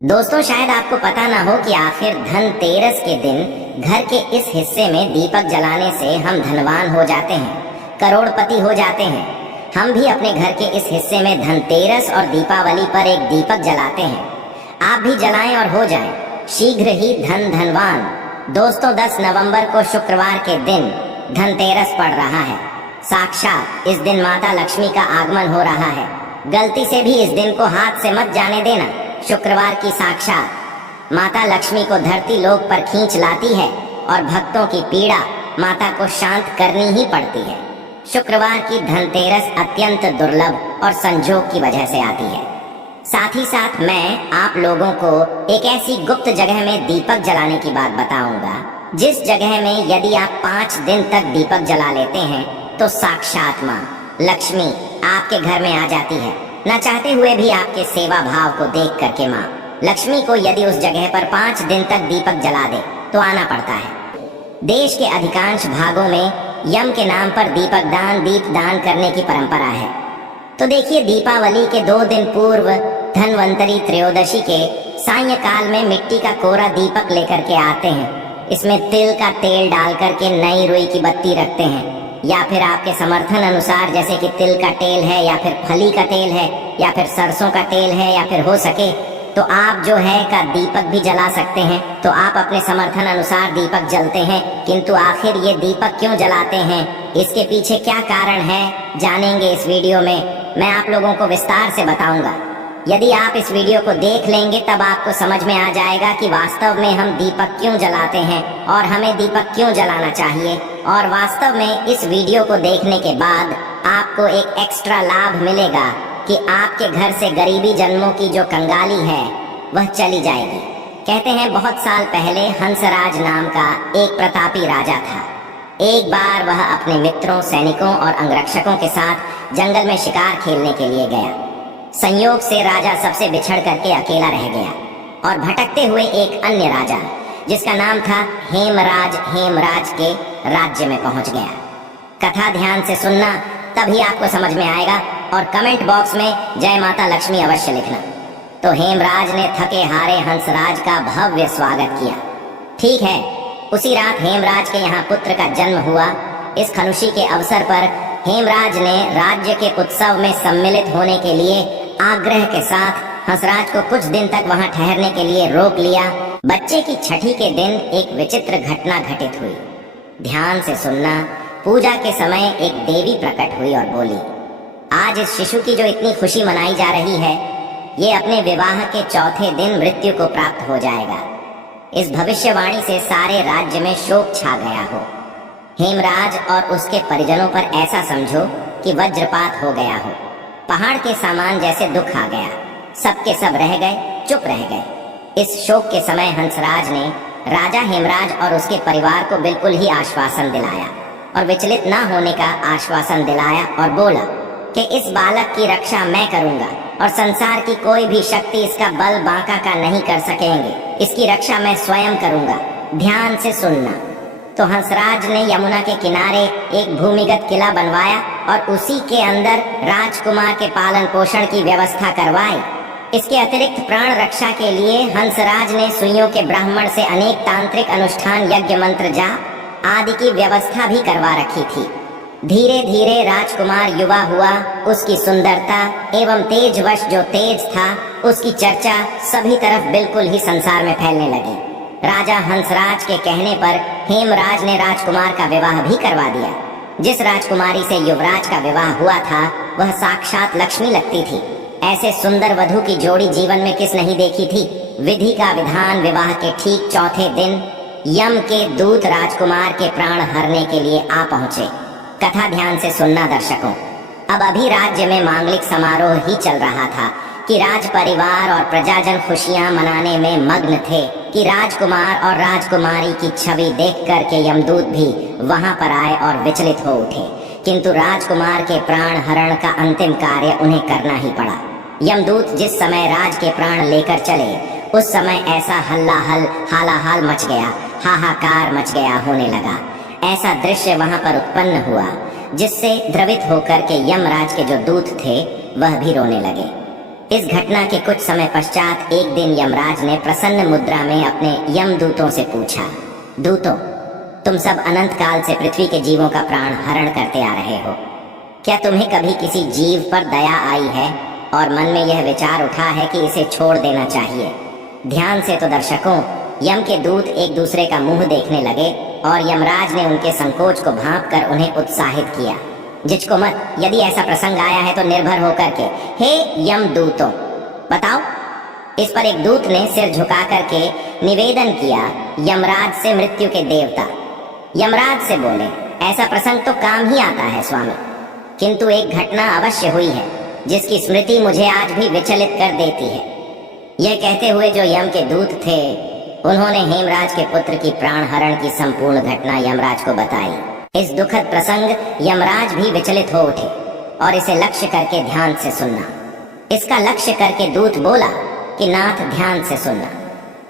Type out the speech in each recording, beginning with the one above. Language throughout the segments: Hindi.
दोस्तों, शायद आपको पता ना हो कि आखिर धनतेरस के दिन घर के इस हिस्से में दीपक जलाने से हम धनवान हो जाते हैं, करोड़पति हो जाते हैं। हम भी अपने घर के इस हिस्से में धनतेरस और दीपावली पर एक दीपक जलाते हैं। आप भी जलाएं और हो जाएं शीघ्र ही धनवान। दोस्तों, 10 नवंबर को शुक्रवार के दिन धनतेरस पड़ रहा है। साक्षात इस दिन माता लक्ष्मी का आगमन हो रहा है। गलती से भी इस दिन को हाथ से मत जाने देना। शुक्रवार की साक्षात माता लक्ष्मी को धरती लोक पर खींच लाती है और भक्तों की पीड़ा माता को शांत करनी ही पड़ती है। शुक्रवार की धनतेरस अत्यंत दुर्लभ और संजोग की वजह से आती है। साथ ही साथ मैं आप लोगों को एक ऐसी गुप्त जगह में दीपक जलाने की बात बताऊंगा, जिस जगह में यदि आप 5 दिन तक दीपक जला लेते हैं तो साक्षात माँ लक्ष्मी आपके घर में आ जाती है। न चाहते हुए भी आपके सेवा भाव को देख करके माँ लक्ष्मी को यदि उस जगह पर 5 दिन तक दीपक जला दे तो आना पड़ता है। देश के अधिकांश भागों में यम के नाम पर दीप दान करने की परंपरा है। तो देखिए, दीपावली के 2 दिन पूर्व धनवंतरी त्रयोदशी के सायंकाल में मिट्टी का कोरा दीपक लेकर के आते हैं। इसमें तिल का तेल डाल करके नई रुई की बत्ती रखते हैं, या फिर आपके समर्थन अनुसार, जैसे कि तिल का तेल है या फिर फली का तेल है या फिर सरसों का तेल है, या फिर हो सके तो आप जो है का दीपक भी जला सकते हैं। तो आप अपने समर्थन अनुसार दीपक जलते हैं। किंतु आखिर ये दीपक क्यों जलाते हैं, इसके पीछे क्या कारण है, जानेंगे इस वीडियो में। मैं आप लोगों को विस्तार से बताऊंगा। यदि आप इस वीडियो को देख लेंगे तब आपको समझ में आ जाएगा कि वास्तव में हम दीपक क्यों जलाते हैं और हमें दीपक क्यों जलाना चाहिए। और वास्तव में इस वीडियो को देखने के बाद आपको एक एक्स्ट्रा लाभ मिलेगा कि आपके घर से गरीबी जन्मों की जो कंगाली है वह चली जाएगी। कहते हैं बहुत साल पहले हंसराज नाम का एक प्रतापी राजा था। एक बार वह अपने मित्रों, सैनिकों और अंगरक्षकों के साथ जंगल में शिकार खेलने के लिए गया। संयोग से राजा सबसे बिछड़ करके अकेला रह गया और भटकते हुए एक अन्य राजा, जिसका नाम था हेमराज के राज्य में पहुंच गया। कथा ध्यान से सुनना, तभी आपको समझ में आएगा, और कमेंट बॉक्स में जय माता लक्ष्मी अवश्य लिखना। तो हेमराज ने थके हारे हंसराज का भव्य स्वागत किया। ठीक है, उसी रात हेमराज के यहाँ पुत्र का जन्म हुआ। इस खनुशी के अवसर पर हेमराज ने राज्य के उत्सव में सम्मिलित होने के लिए आग्रह के साथ हंसराज को कुछ दिन तक वहां ठहरने के लिए रोक लिया। बच्चे की छठी के दिन एक विचित्र घटना घटित हुई। ध्यान से सुनना। पूजा के समय एक देवी प्रकट हुई और बोली, आज इस शिशु की जो इतनी खुशी मनाई जा रही है, ये अपने विवाह के चौथे दिन मृत्यु को प्राप्त हो जाएगा। इस भविष्यवाणी से सारे राज्य में शोक छा गया हो। हेमराज और उसके परिजनों पर ऐसा समझो कि वज्रपात हो गया हो। पहाड़ के सामान जैसे दुख आ गया। सबके सब रह गए, चुप रह गए। इस शोक के समय हंसराज ने राजा हेमराज और उसके परिवार को बिल्कुल ही आश्वासन दिलाया और विचलित न होने का आश्वासन दिलाया और बोला कि इस बालक की रक्षा मैं करूंगा और संसार की कोई भी शक्ति इसका बल बांका का नहीं कर सकेंगे। इसकी रक्षा मैं स्वयं करूंगा। ध्यान से सुनना। तो हंसराज ने यमुना के किनारे एक भूमिगत किला बनवाया और उसी के अंदर राजकुमार के पालन पोषण की व्यवस्था करवाई। इसके अतिरिक्त प्राण रक्षा के लिए हंसराज ने सुइयों के ब्राह्मण से अनेक तांत्रिक अनुष्ठान, यज्ञ, मंत्र, जाप आदि की व्यवस्था भी करवा रखी थी। धीरे धीरे राजकुमार युवा हुआ। उसकी सुंदरता एवं तेजवश जो तेज था, उसकी चर्चा सभी तरफ बिल्कुल ही संसार में फैलने लगी। राजा हंसराज के कहने पर हेमराज ने राजकुमार का विवाह भी करवा दिया। जिस राजकुमारी से युवराज का विवाह हुआ था वह साक्षात लक्ष्मी लगती थी। ऐसे सुंदर वधू की जोड़ी जीवन में किस नहीं देखी थी। विधि का विधान। विवाह के ठीक चौथे दिन यम के दूत राजकुमार के प्राण हरने के लिए आ पहुंचे। कथा ध्यान से सुनना दर्शकों। अब अभी राज्य में मांगलिक समारोह ही चल रहा था कि राज परिवार और प्रजाजन खुशियां मनाने में मग्न थे कि राजकुमार और राजकुमारी की छवि देख कर के यमदूत भी वहां पर आए और विचलित हो उठे। किंतु राजकुमार के प्राण हरण का अंतिम कार्य उन्हें करना ही पड़ा। यमदूत जिस समय राज के प्राण लेकर चले, उस समय ऐसा हालाहाल मच गया, हाहाकार मच गया होने लगा। ऐसा दृश्य वहां पर उत्पन्न हुआ जिससे द्रवित होकर के यमराज के जो दूत थे वह भी रोने लगे। इस घटना के कुछ समय पश्चात एक दिन यमराज ने प्रसन्न मुद्रा में अपने यमदूतों से पूछा, दूतों, तुम सब अनंत काल से पृथ्वी के जीवों का प्राण हरण करते आ रहे हो। क्या तुम्हें कभी किसी जीव पर दया आई है और मन में यह विचार उठा है कि इसे छोड़ देना चाहिए? ध्यान से तो दर्शकों, यम के दूत एक दूसरे का मुंह देखने लगे और यमराज ने उनके संकोच को भांप कर उन्हें उत्साहित किया। जिचको मत, यदि ऐसा प्रसंग आया है तो निर्भर होकर के, हे यम दूतों, बताओ। इस पर एक दूत ने सिर झुका करके निवेदन किया, यमराज से मृत्यु के देवता। यमराज से बोले, ऐसा प्रसंग तो काम ही आता है स्वामी, किंतु एक घटना अवश्य हुई है जिसकी स्मृति मुझे आज भी विचलित कर देती है। यह कहते हुए जो यम के दूत थे, उन्होंने हेमराज के पुत्र की प्राण हरण की संपूर्ण घटना यमराज को बताई। इस दुखद प्रसंग यमराज भी विचलित हो उठे और इसे लक्ष्य करके ध्यान से सुनना। इसका लक्ष्य करके दूत बोला कि नाथ, ध्यान से सुनना।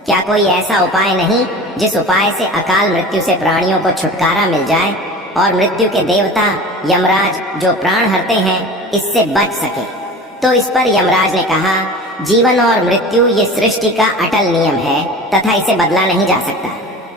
क्या कोई ऐसा उपाय नहीं जिस उपाय से अकाल मृत्यु से प्राणियों को छुटकारा मिल जाए और मृत्यु के देवता यमराज जो प्राण हरते हैं इससे बच सके? तो इस पर यमराज ने कहा, जीवन और मृत्यु ये सृष्टि का अटल नियम है तथा इसे बदला नहीं जा सकता।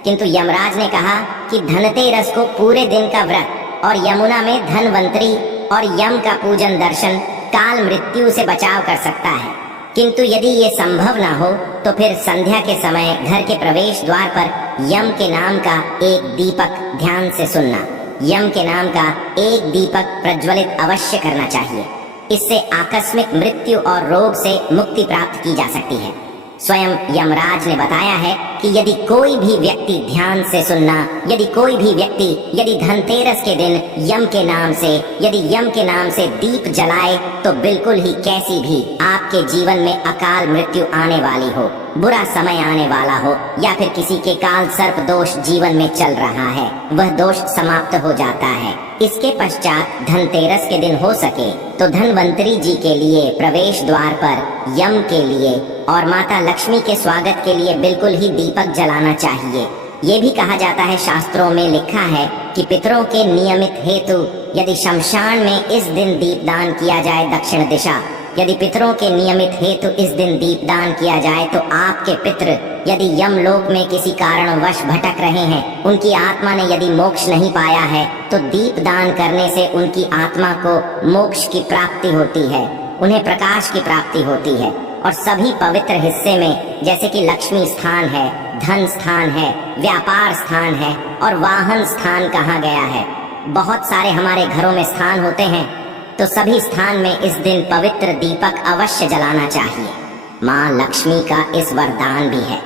किंतु यमराज ने कहा कि धनतेरस को पूरे दिन का व्रत और यमुना में धनवंतरी और यम का पूजन दर्शन काल मृत्यु से बचाव कर सकता है। किंतु यदि ये संभव ना हो तो फिर संध्या के समय घर के प्रवेश द्वार पर यम के नाम का एक दीपक, ध्यान से सुनना, यम के नाम का एक दीपक प्रज्वलित अवश्य करना चाहिए। इससे आकस्मिक मृत्यु और रोग से मुक्ति प्राप्त की जा सकती है। स्वयं यमराज ने बताया है कि यदि कोई भी व्यक्ति, ध्यान से सुनना, यदि कोई भी व्यक्ति यदि धनतेरस के दिन यम के नाम से दीप जलाए तो बिल्कुल ही कैसी भी आपके जीवन में अकाल मृत्यु आने वाली हो, बुरा समय आने वाला हो या फिर किसी के काल सर्प दोष जीवन में चल रहा है, वह दोष समाप्त हो जाता है। इसके पश्चात धनतेरस के दिन हो सके तो धनवंतरी जी के लिए प्रवेश द्वार पर यम के लिए और माता लक्ष्मी के स्वागत के लिए बिल्कुल ही दीपक जलाना चाहिए। ये भी कहा जाता है, शास्त्रों में लिखा है कि पितरों के नियमित हेतु यदि शमशान में इस दिन दीपदान किया जाए दक्षिण दिशा, यदि पितरों के नियमित हेतु इस दिन दीपदान किया जाए तो आपके पितृ यदि यमलोक में किसी कारणवश भटक रहे हैं, उनकी आत्मा ने यदि मोक्ष नहीं पाया है तो दीपदान करने से उनकी आत्मा को मोक्ष की प्राप्ति होती है, उन्हें प्रकाश की प्राप्ति होती है। और सभी पवित्र हिस्से में जैसे कि लक्ष्मी स्थान है, धन स्थान है, व्यापार स्थान है और वाहन स्थान कहा गया है। बहुत सारे हमारे घरों में स्थान होते हैं, तो सभी स्थान में इस दिन पवित्र दीपक अवश्य जलाना चाहिए। माँ लक्ष्मी का इस वरदान भी है।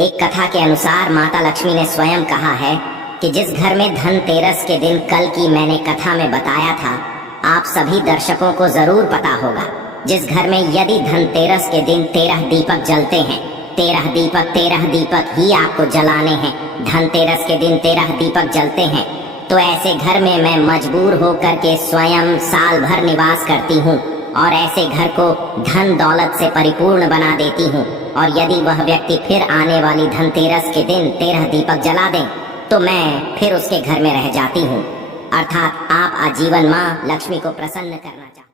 एक कथा के अनुसार माता लक्ष्मी ने स्वयं कहा है कि जिस घर में धनतेरस के दिन कल की मैंने कथा में बताया था, आप सभी दर्शकों को जरूर पता होगा, जिस घर में यदि धनतेरस के दिन 13 दीपक जलते हैं, 13 दीपक ही आपको जलाने हैं, धनतेरस के दिन 13 दीपक जलते हैं, तो ऐसे घर में मैं मजबूर होकर के स्वयं साल भर निवास करती हूँ और ऐसे घर को धन दौलत से परिपूर्ण बना देती हूँ। और यदि वह व्यक्ति फिर आने वाली धनतेरस के दिन 13 दीपक जला दें तो मैं फिर उसके घर में रह जाती हूँ। अर्थात आप आजीवन माँ लक्ष्मी को प्रसन्न करना चाहते हैं।